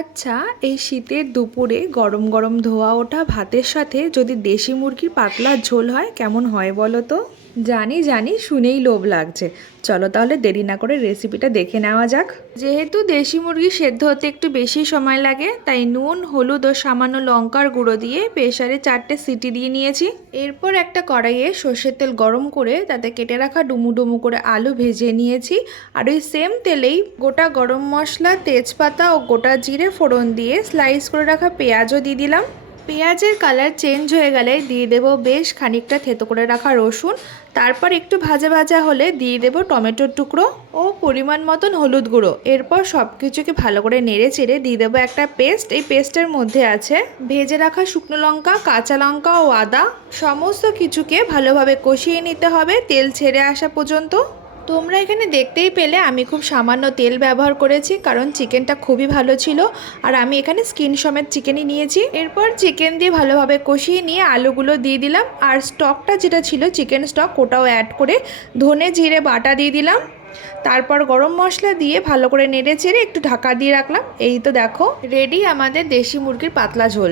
আচ্ছা, এই শীতের দুপুরে গরম গরম ধোয়া ওঠা ভাতের সাথে যদি দেশি মুরগির পাতলা ঝোল হয় কেমন হয় বলো তো। জানি জানি, শুনেই লোভ লাগছে। চলো তাহলে দেরি না করে রেসিপিটা দেখে নেওয়া যাক। যেহেতু দেশি মুরগি সেদ্ধ হতে একটু বেশি সময় লাগে, তাই নুন, হলুদ ও সামান্য লঙ্কার গুঁড়ো দিয়ে প্রেসারে 4টে সিটি দিয়ে নিয়েছি। এরপর একটা কড়াইয়ে সর্ষের তেল গরম করে তাতে কেটে রাখা ডুমু ডুমু করে আলু ভেজে নিয়েছি। আর ওই সেম তেলেই গোটা গরম মশলা, তেজপাতা ও গোটা জিরে ফোড়ন দিয়ে স্লাইস করে রাখা পেঁয়াজও দিয়ে দিলাম। পেঁয়াজের কালার চেঞ্জ হয়ে গেলে দিয়ে দেব বেশ খানিকটা থেতো করে রাখা রসুন। তারপর একটু ভাজা ভাজা হলে দিয়ে দেব টমেটোর টুকরো ও পরিমাণ মতন হলুদ গুঁড়ো। এরপর সব কিছুকে ভালো করে নেড়ে চেড়ে দিয়ে দেবো একটা পেস্ট। এই পেস্টের মধ্যে আছে ভেজে রাখা শুকনো লঙ্কা, কাঁচা লঙ্কা ও আদা। সমস্ত কিছুকে ভালোভাবে কষিয়ে নিতে হবে তেল ছেড়ে আসা পর্যন্ত। তোমরা এখানে দেখতেই পেলে আমি খুব সামান্য তেল ব্যবহার করেছি, কারণ চিকেনটা খুবই ভালো ছিল। আর আমি এখানে স্কিন সমেত চিকেনই নিয়েছি। এরপর চিকেন দিয়ে ভালোভাবে কষিয়ে নিয়ে আলুগুলো দিয়ে দিলাম। আর স্টকটা যেটা ছিল চিকেন স্টক, ওটাও অ্যাড করে ধনে জিরে বাটা দিয়ে দিলাম। তারপর গরম মশলা দিয়ে ভালো করে নেড়ে চেড়ে একটু ঢাকা দিয়ে রাখলাম। এই তো দেখো রেডি আমাদের দেশি মুরগির পাতলা ঝোল।